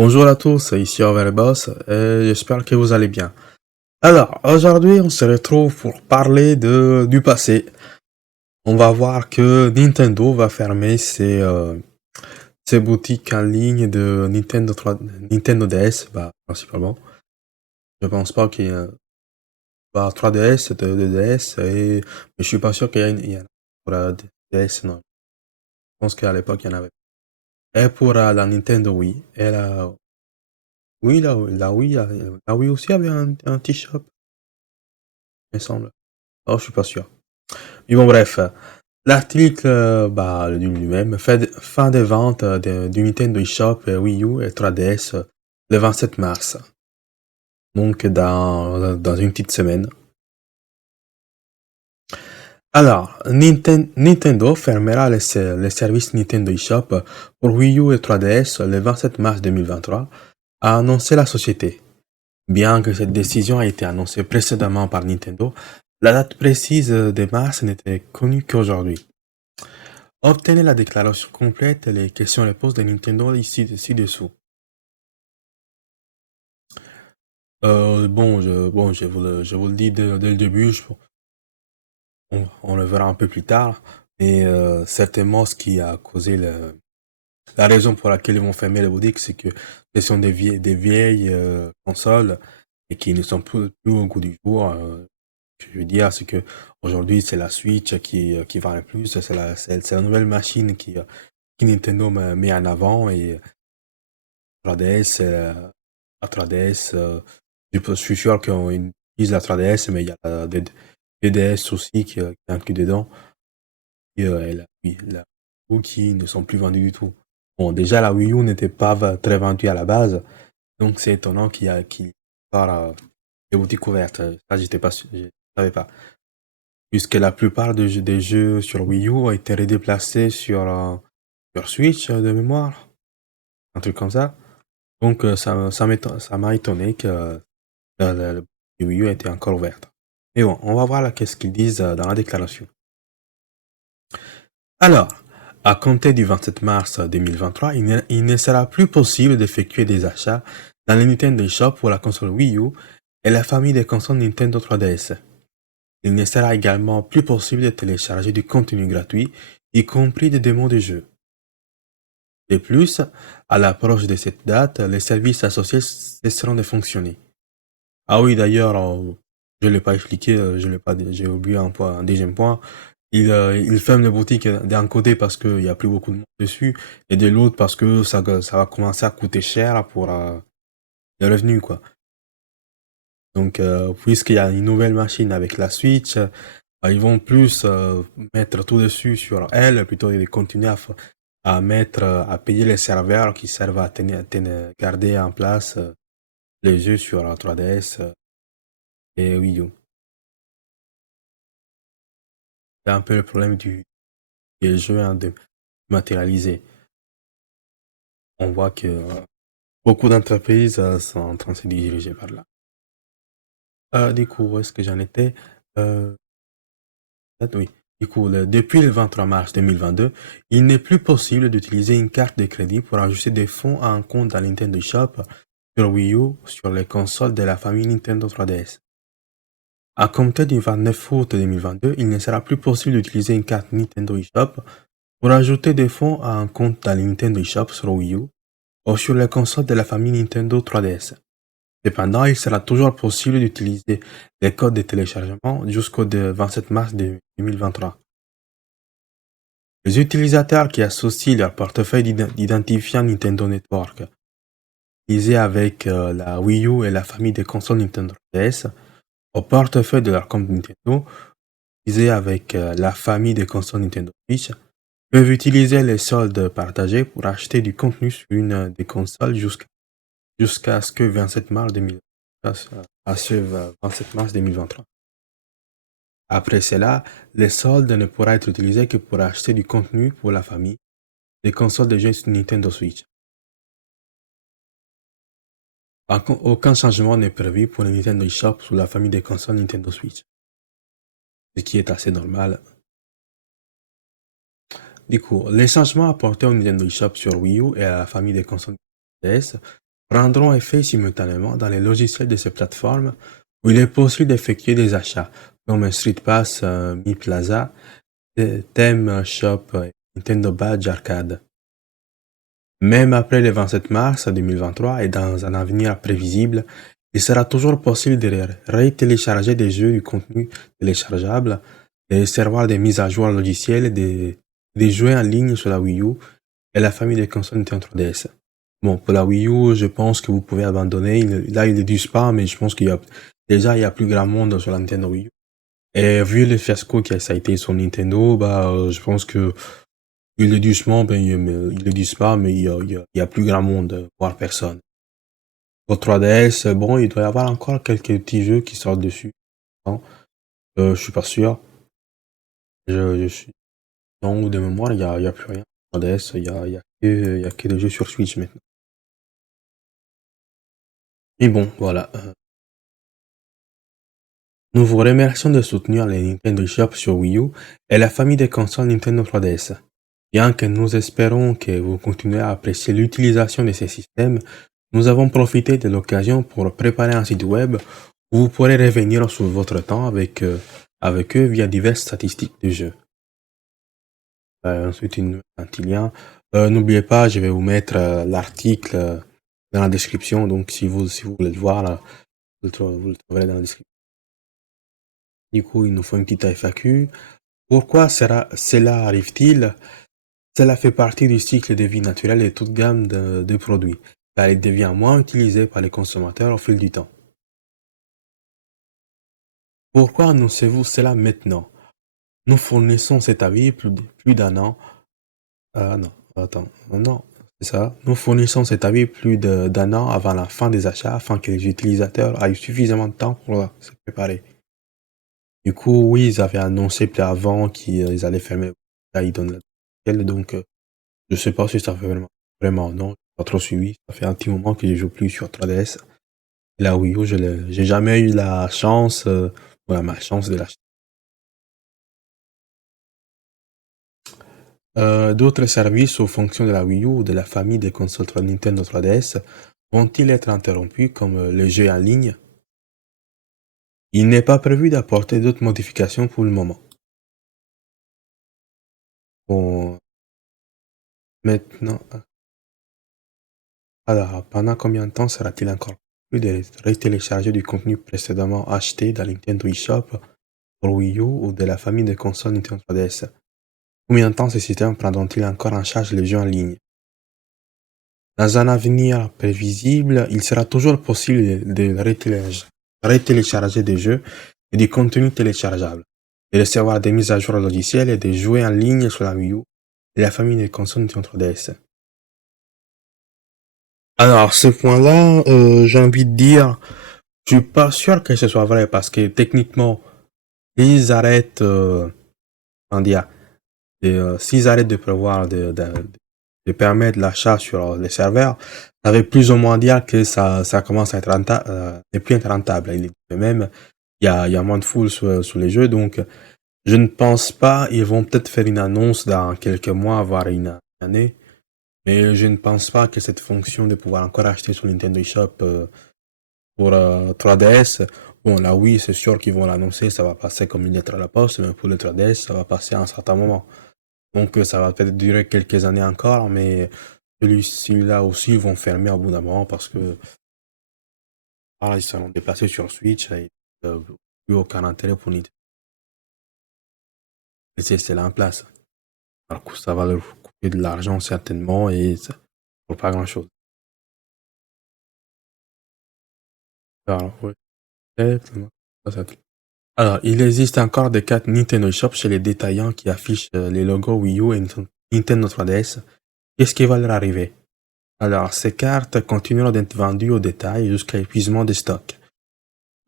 Bonjour à tous, ici Overboss et j'espère que vous allez bien. Alors, aujourd'hui, on se retrouve pour parler du passé. On va voir que Nintendo va fermer ses boutiques en ligne de Nintendo DS, principalement. Je pense pas qu'il y ait 3DS, de DS, mais je suis pas sûr qu'il y en a pour la DS, non. Je pense qu'à l'époque, il y en avait. Et pour la Nintendo Wii, oui, la Wii aussi avait un petit shop, il me semble. Oh, je suis pas sûr. Mais bon, bref. L'article le dit lui-même fin des ventes du Nintendo eShop Wii U et 3DS le 27 mars. Donc dans une petite semaine. Alors, Nintendo fermera les services Nintendo eShop pour Wii U et 3DS le 27 mars 2023, a annoncé la société. Bien que cette décision ait été annoncée précédemment par Nintendo, la date précise de mars n'était connue qu'aujourd'hui. Obtenez la déclaration complète et les questions-réponses de Nintendo ici ci-dessous. Je vous le dis dès le début, on le verra un peu plus tard, mais certainement ce qui a causé la raison pour laquelle ils vont fermer la boutique, c'est que ce sont des vieilles consoles et qui ne sont plus au goût du jour. Ce que je veux dire, c'est que aujourd'hui c'est la Switch qui vend le plus, c'est la nouvelle machine qui Nintendo met en avant et 3DS, la 3DS, je suis sûr qu'on utilise la 3DS, mais il y a des DS aussi qui est inclus dedans. Et la Wii U qui ne sont plus vendus du tout. Bon, déjà, la Wii U n'était pas très vendue à la base, donc c'est étonnant qu'il par les boutiques ouvertes. Ça, j'étais pas sûr, je savais pas. Puisque la plupart des jeux sur Wii U ont été redéplacés sur Switch de mémoire, un truc comme ça. Donc ça m'a étonné que la Wii U était encore ouverte. Mais bon, on va voir là qu'est-ce qu'ils disent dans la déclaration. Alors, à compter du 27 mars 2023, il ne sera plus possible d'effectuer des achats dans le Nintendo eShop pour la console Wii U et la famille des consoles Nintendo 3DS. Il ne sera également plus possible de télécharger du contenu gratuit, y compris des démos de jeux. De plus, à l'approche de cette date, les services associés cesseront de fonctionner. Ah oui, d'ailleurs, je l'ai pas expliqué, j'ai oublié un deuxième point. Il ferme les boutiques d'un côté parce qu'il y a plus beaucoup de monde dessus, et de l'autre parce que ça va commencer à coûter cher pour les revenus, quoi. Donc, puisqu'il y a une nouvelle machine avec la Switch, ils vont plus mettre tout dessus sur elle, plutôt que de continuer à payer les serveurs qui servent à garder en place les jeux sur la 3DS et Wii U. C'est un peu le problème des jeux de matérialiser. On voit que beaucoup d'entreprises sont en train de se diriger par là. Du coup, où est-ce que j'en étais? Euh, oui. Du coup, depuis le 23 mars 2022, il n'est plus possible d'utiliser une carte de crédit pour ajouter des fonds à un compte dans Nintendo Shop sur Wii U sur les consoles de la famille Nintendo 3DS. À compter du 29 août 2022, il ne sera plus possible d'utiliser une carte Nintendo eShop pour ajouter des fonds à un compte dans Nintendo eShop sur Wii U ou sur les consoles de la famille Nintendo 3DS. Cependant, il sera toujours possible d'utiliser les codes de téléchargement jusqu'au 27 mars 2023. Les utilisateurs qui associent leur portefeuille d'identifiant Nintendo Network, utilisé avec la Wii U et la famille des consoles Nintendo 3DS, au portefeuille de leur compte Nintendo, utilisé avec la famille des consoles Nintendo Switch, peuvent utiliser les soldes partagés pour acheter du contenu sur une des consoles jusqu'à ce que 27 mars 2000, à ce 27 mars 2023. Après cela, les soldes ne pourront être utilisés que pour acheter du contenu pour la famille des consoles de jeux Nintendo Switch. Aucun changement n'est prévu pour le Nintendo eShop sous la famille des consoles Nintendo Switch, ce qui est assez normal. Du coup, les changements apportés au Nintendo eShop sur Wii U et à la famille des consoles DS prendront effet simultanément dans les logiciels de ces plateformes où il est possible d'effectuer des achats, comme Street Pass, Mi Plaza, Theme Shop, Nintendo Badge Arcade. Même après le 27 mars 2023 et dans un avenir prévisible, il sera toujours possible de télécharger des jeux du contenu téléchargeable, de recevoir des mises à jour logicielles et de jouer en ligne sur la Wii U et la famille des consoles Nintendo 3DS. Bon, pour la Wii U, je pense que vous pouvez abandonner. Là, il est du spam, mais je pense il y a plus grand monde sur la Nintendo Wii U. Et vu le fiasco qui a ça a été sur Nintendo, je pense que il est doucement, il est du spam, mais il y a plus grand monde, voire personne. Pour 3DS, bon, il doit y avoir encore quelques petits jeux qui sortent dessus. Hein. Je suis pas sûr. Je suis non ou de mémoire, il y a plus rien. 3DS, il y a que des jeux sur Switch maintenant. Mais bon, voilà. Nous vous remercions de soutenir les Nintendo Shop sur Wii U et la famille des consoles Nintendo 3DS. Bien que nous espérons que vous continuez à apprécier l'utilisation de ces systèmes, nous avons profité de l'occasion pour préparer un site web où vous pourrez revenir sur votre temps avec eux via diverses statistiques de jeu. Ensuite, un petit lien. N'oubliez pas, je vais vous mettre l'article dans la description, donc si vous voulez le voir, là, vous le trouverez dans la description. Du coup, il nous faut une petite FAQ. Pourquoi cela arrive-t-il? Cela fait partie du cycle de vie naturel de toute gamme de produits, car il devient moins utilisé par les consommateurs au fil du temps. Pourquoi annoncez-vous cela maintenant? Nous fournissons cet avis plus d'un an. Non, attends, non, c'est ça. Nous fournissons cet avis d'un an avant la fin des achats afin que les utilisateurs aient suffisamment de temps pour se préparer. Du coup, oui, ils avaient annoncé plus avant qu'ils allaient fermer là, ils donnent donc je sais pas si ça fait vraiment non, j'ai pas trop suivi. Ça fait un petit moment que je joue plus sur 3DS. Et la Wii U, j'ai jamais eu la chance, voilà, ma chance de l'acheter. D'autres services ou fonctions de la Wii U ou de la famille des consoles Nintendo 3DS vont-ils être interrompus comme les jeux en ligne? Il n'est pas prévu d'apporter d'autres modifications pour le moment. Bon, maintenant, alors, pendant combien de temps sera-t-il encore possible de télécharger du contenu précédemment acheté dans Nintendo eShop pour Wii U ou de la famille des consoles Nintendo 3DS? Combien de temps ces systèmes prendront-ils encore en charge les jeux en ligne? Dans un avenir prévisible, il sera toujours possible de retélécharger des jeux et du contenu téléchargeable, de recevoir des mises à jour logicielles et de jouer en ligne sur la Wii U et la famille des consoles Nintendo 3DS. Alors, ce point-là, j'ai envie de dire, je suis pas sûr que ce soit vrai parce que techniquement, ils arrêtent, comment dire, s'ils arrêtent de prévoir de permettre l'achat sur les serveurs, ça veut plus ou moins dire que ça commence à être n'est plus être rentable. Même, il y a moins de foule sur les jeux, donc je ne pense pas, ils vont peut-être faire une annonce dans quelques mois, voire une année, mais je ne pense pas que cette fonction de pouvoir encore acheter sur Nintendo eShop pour 3DS, bon là oui, c'est sûr qu'ils vont l'annoncer, ça va passer comme une lettre à la poste, mais pour le 3DS, ça va passer à un certain moment. Donc ça va peut-être durer quelques années encore, mais celui-là aussi, ils vont fermer au bout d'un moment parce que voilà, ils seront déplacés sur Switch et plus aucun intérêt pour Nintendo. Et c'est là en place. Alors que ça va leur coûter de l'argent certainement et ça pour pas grand-chose. Alors, ouais, exactement. Alors, il existe encore des cartes Nintendo Shop chez les détaillants qui affichent les logos Wii U et Nintendo 3DS. Qu'est-ce qui va leur arriver? Alors, ces cartes continueront d'être vendues au détail jusqu'à épuisement des stocks.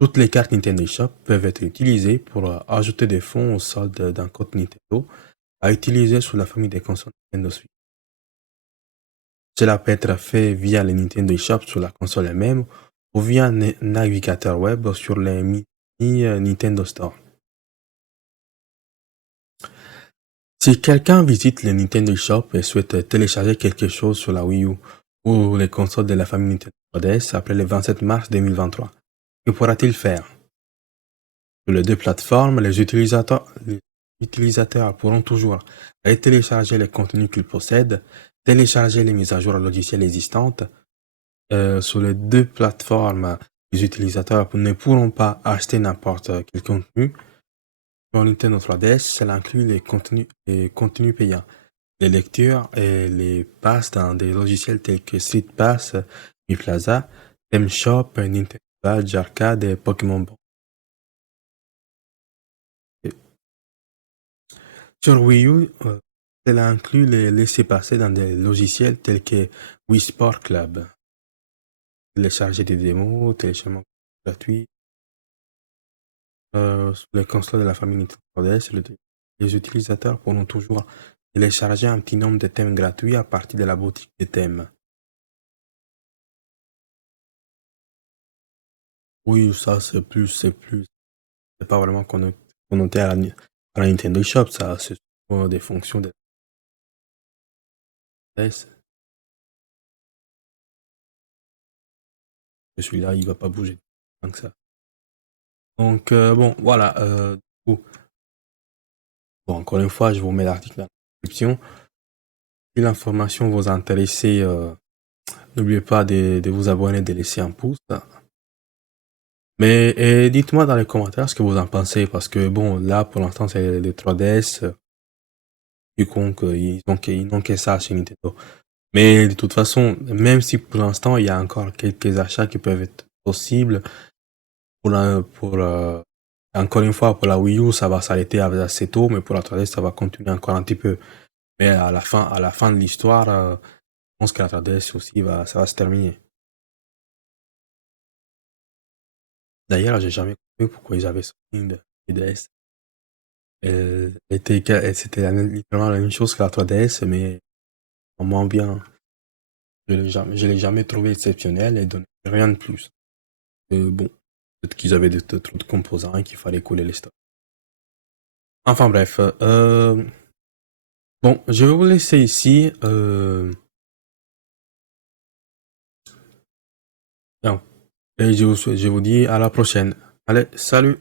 Toutes les cartes Nintendo Shop peuvent être utilisées pour ajouter des fonds au solde d'un compte Nintendo à utiliser sur la famille des consoles Nintendo Switch. Cela peut être fait via les Nintendo Shop sur la console elle-même ou via un navigateur web sur les mini Nintendo Store. Si quelqu'un visite le Nintendo Shop et souhaite télécharger quelque chose sur la Wii U ou les consoles de la famille Nintendo 3DS après le 27 mars 2023. Que pourra-t-il faire? Sur les deux plateformes, les utilisateurs pourront toujours télécharger les contenus qu'ils possèdent, télécharger les mises à jour logicielles existantes. Sur les deux plateformes, les utilisateurs ne pourront pas acheter n'importe quel contenu. Sur Nintendo 3DS, cela inclut les contenus payants, les lectures et les passes dans des logiciels tels que Street Pass, Mi Plaza, Theme Shop, Nintendo Badge Arcade et Pokémon Go. Sur Wii U, cela inclut les laissez-passer dans des logiciels tels que Wii Sport Club, télécharger des démos, téléchargement gratuit. Sur les consoles de la famille Nintendo 3DS, les utilisateurs pourront toujours télécharger un petit nombre de thèmes gratuits à partir de la boutique des thèmes. Oui, ça c'est pas vraiment connoté à la Nintendo Shop, ça, c'est surtout des fonctions de la DS. Et celui-là, il va pas bouger tant que ça. Donc, bon, voilà. Du coup, bon, encore une fois, je vous mets l'article dans la description. Si l'information vous a intéressé, n'oubliez pas de vous abonner, de laisser un pouce. Mais dites-moi dans les commentaires ce que vous en pensez, parce que bon, là, pour l'instant, c'est les 3DS. Du coup, ils n'ont que ça chez Nintendo. Mais de toute façon, même si pour l'instant, il y a encore quelques achats qui peuvent être possibles, encore une fois, pour la Wii U, ça va s'arrêter assez tôt, mais pour la 3DS, ça va continuer encore un petit peu. Mais à la fin de l'histoire, je pense que la 3DS aussi, ça va se terminer. D'ailleurs, j'ai jamais compris pourquoi ils avaient sorti une 3DS. C'était littéralement la même chose que la 3DS, mais en moins bien. Je l'ai jamais trouvé exceptionnel et donnait rien de plus. Bon, peut-être qu'ils avaient trop de composants et qu'il fallait couler les stocks. Enfin bref, bon, je vais vous laisser ici. Et je vous dis à la prochaine. Allez, salut!